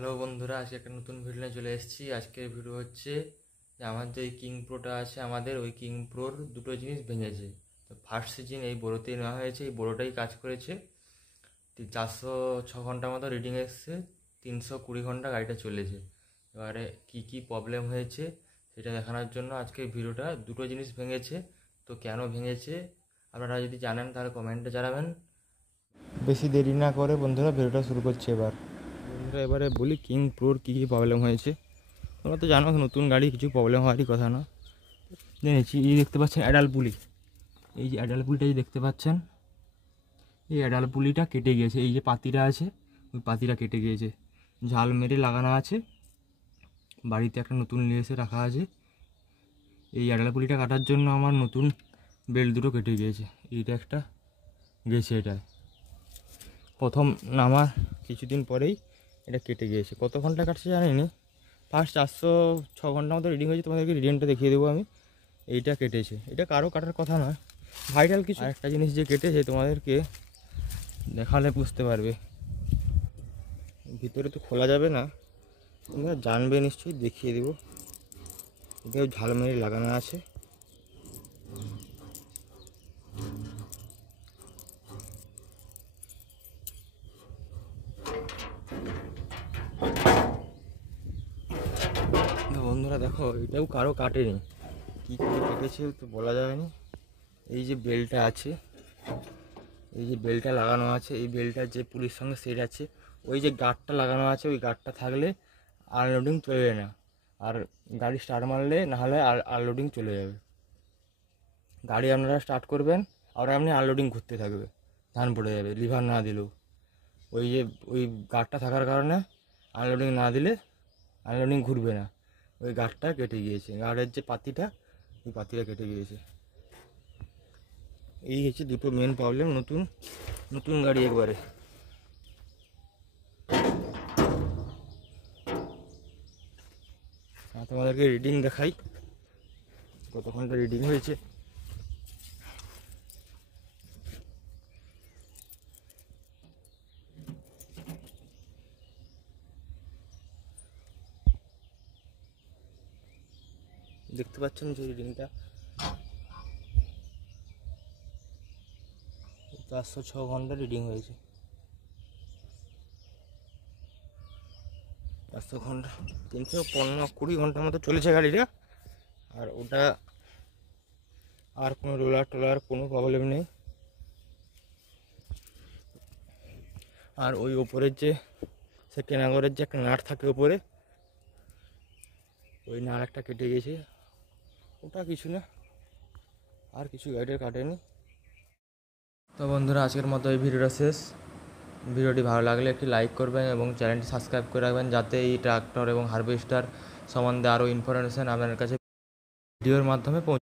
Hello বন্ধুরা, আজকে একটা নতুন ভিডিও নিয়ে চলে এসেছি। আজকের ভিডিও হচ্ছে যে আমার যে কিং প্রোটা আছে, আমাদের ওই কিং প্রোর দুটো জিনিস ভেঙেছে। তো ফার্স্ট সিজন এই বোরোতেই নেওয়া হয়েছে, এই বোরোটাই কাজ করেছে। 406 ঘন্টার মতো রিডিং এসছে, 320 ঘন্টা গাড়িটা চলেছে। এবারে কি প্রবলেম হয়েছে সেটা দেখানোর জন্য আজকে ভিডিওটা। দুটো জিনিস ভেঙেছে, তো কেন ভেঙেছে আপনারা যদি জানেন তাহলে কমেন্টে জানাবেন। বেশি দেরি না করে বন্ধুরা ভিডিওটা শুরু করছি। বন্ধুরা এবারে বলি কিং প্রোর কী প্রবলেম হয়েছে। তোমরা তো জানো নতুন গাড়ি কিছু প্রবলেম হওয়ারই কথা না। জেনেছি এই দেখতে পাচ্ছেন অ্যাডাল পুলি, এই যে অ্যাডাল পুলিটা যে দেখতে পাচ্ছেন, এই অ্যাডাল পুলিটা কেটে গিয়েছে। এই যে পাতিটা আছে ওই পাতিটা কেটে গিয়েছে, ঝাল মেরে লাগানো আছে, বাড়িতে একটা নতুন নিয়ে এসে রাখা আছে। এই অ্যাডাল পুলিটা কাটার জন্য আমার নতুন বেল্ট দুটো কেটে গিয়েছে। এইটা একটা গেছে, এটা প্রথম নামার কিছুদিন পরেই এটা কেটে গিয়েছে। কত ঘন্টা কাটছে জানিনি, ফার্স্ট 406 ঘন্টার মতো রিডিং হয়েছে। তোমাদেরকে রিডিংটা দেখিয়ে দেবো আমি। এইটা কেটেছে, এটা কারো কাটার কথা নয়, ভাইরাল কিছু একটা জিনিস যে কেটেছে তোমাদেরকে দেখালে বুঝতে পারবে। ভিতরে তো খোলা যাবে না, তোমরা জানবে নিশ্চয়ই, দেখিয়ে দেবো। এটাও ঝালমেরি লাগানো আছে। বন্ধুরা দেখো, এটাও কারো কাটেনি, কী করে কেটেছে তো বলা যায়নি। এই যে বেলটা আছে, এই যে বেলটা লাগানো আছে, এই বেলটার যে পুলির সঙ্গে সেট আছে, ওই যে গার্ডটা লাগানো আছে, ওই গার্ডটা থাকলে আনলোডিং চলবে না, আর গাড়ি স্টার্ট মারলে নাহলে আনলোডিং চলে যাবে। গাড়ি আপনারা স্টার্ট করবেন আর আপনি আনলোডিং ঘুরতে থাকবে, ধান পড়ে যাবে লিভার না দিলেও। ওই যে ওই গার্ডটা থাকার কারণে আনলোডিং না দিলে আনলোডিং ঘুরবে না। ওই গার্ডটা কেটে গিয়েছে, গার্ডের যে পাতিটা, ওই পাতিটা কেটে গিয়েছে। এই হচ্ছে দুটো মেন প্রবলেম নতুন গাড়ি একবারে। তোমাদেরকে রিডিং দেখাই, কত ঘন্টা রিডিং হয়েছে। দেখতে পাচ্ছেন যে রিডিংটা 406 ঘন্টা রিডিং হয়েছে। 400 ঘন্টা, 320 ঘন্টার মতো চলেছে গাড়িটা। আর ওটা আর কোনো রোলার টোলার কোনো প্রবলেম নেই। আর ওই ওপরের যে সেকেন্ডাগরের যে একটা নাট থাকে ওপরে, ওই নাট একটা কেটে গেছে, ওটা কিছু না, আর কিছু গাড়ির কাটেনি। তো বন্ধুরা আজকের মতো এই ভিডিওটা শেষ। ভিডিওটি ভালো লাগলে একটি লাইক করবেন এবং চ্যানেলটি সাবস্ক্রাইব করে রাখবেন, যাতে এই ট্রাক্টর এবং হারভেস্টার সম্বন্ধে আরও ইনফরমেশান আপনার কাছে ভিডিওর মাধ্যমে পৌঁছে।